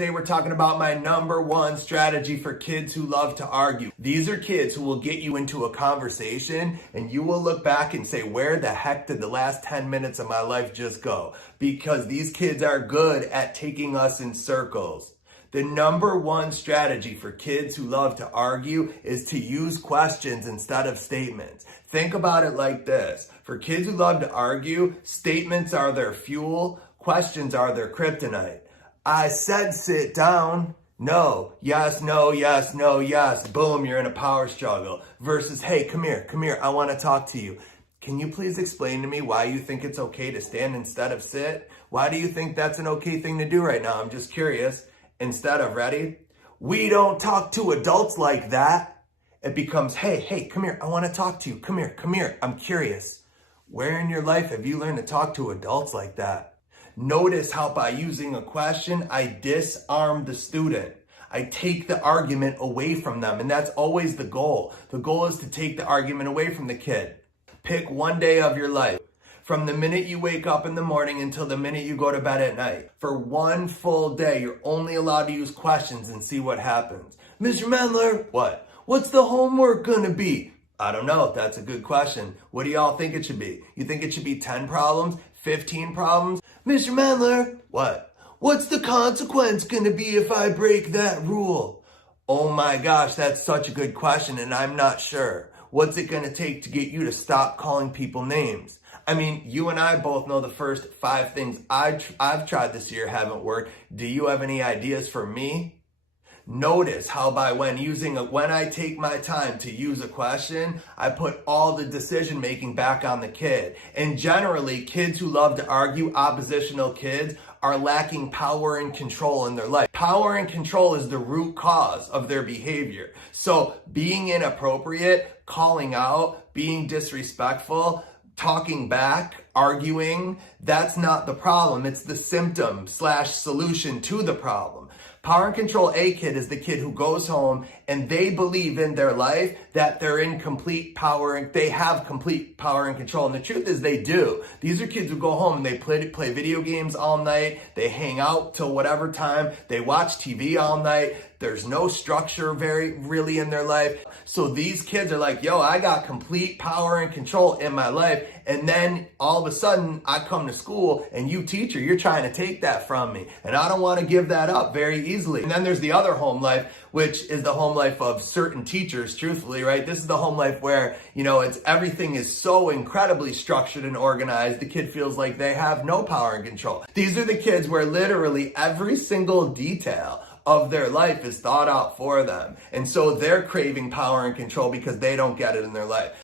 Today we're talking about my number one strategy for kids who love to argue. These are kids who will get you into a conversation and you will look back and say, where the heck did the last 10 minutes of my life just go? Because these kids are good at taking us in circles. The number one strategy for kids who love to argue is to use questions instead of statements. Think about it like this. For kids who love to argue, statements are their fuel, questions are their kryptonite. I said sit down. No. Yes, no, yes, no, yes. Boom, you're in a power struggle. Versus, hey, come here, I want to talk to you. Can you please explain to me why you think it's okay to stand instead of sit? Why do you think that's an okay thing to do right now? I'm just curious. Instead of, ready? We don't talk to adults like that. It becomes, hey, come here. I want to talk to you. Come here. I'm curious. Where in your life have you learned to talk to adults like that? Notice how by using a question, I disarm the student. I take the argument away from them, and that's always the goal. The goal is to take the argument away from the kid. Pick one day of your life. From the minute you wake up in the morning until the minute you go to bed at night. For one full day, you're only allowed to use questions and see what happens. Mr. Mendler, what? What's the homework gonna be? I don't know. That's a good question. What do y'all think it should be? You think it should be 10 problems? 15 problems? Mr. Mendler, what? What's the consequence gonna be if I break that rule? Oh my gosh, that's such a good question, and I'm not sure. What's it gonna take to get you to stop calling people names? I mean, you and I both know the first 5 things I've tried this year haven't worked. Do you have any ideas for me? Notice how when I take my time to use a question, I put all the decision making back on the kid. And generally, kids who love to argue, oppositional kids, are lacking power and control in their life. Power and control is the root cause of their behavior. So being inappropriate, calling out, being disrespectful, talking back, arguing, that's not the problem. It's the symptom/solution to the problem. Power and control A kid is the kid who goes home and they believe in their life that they're in complete power and they have complete power and control. And the truth is they do. These are kids who go home and they play video games all night. They hang out till whatever time. They watch TV all night. There's no structure really in their life. So these kids are like, yo, I got complete power and control in my life. And then all of a sudden I come to school and you teacher, you're trying to take that from me. And I don't want to give that up very easily. And then there's the other home life, which is the home life of certain teachers, truthfully, right? This is the home life where, everything is so incredibly structured and organized. The kid feels like they have no power and control. These are the kids where literally every single detail of their life is thought out for them. And so they're craving power and control because they don't get it in their life.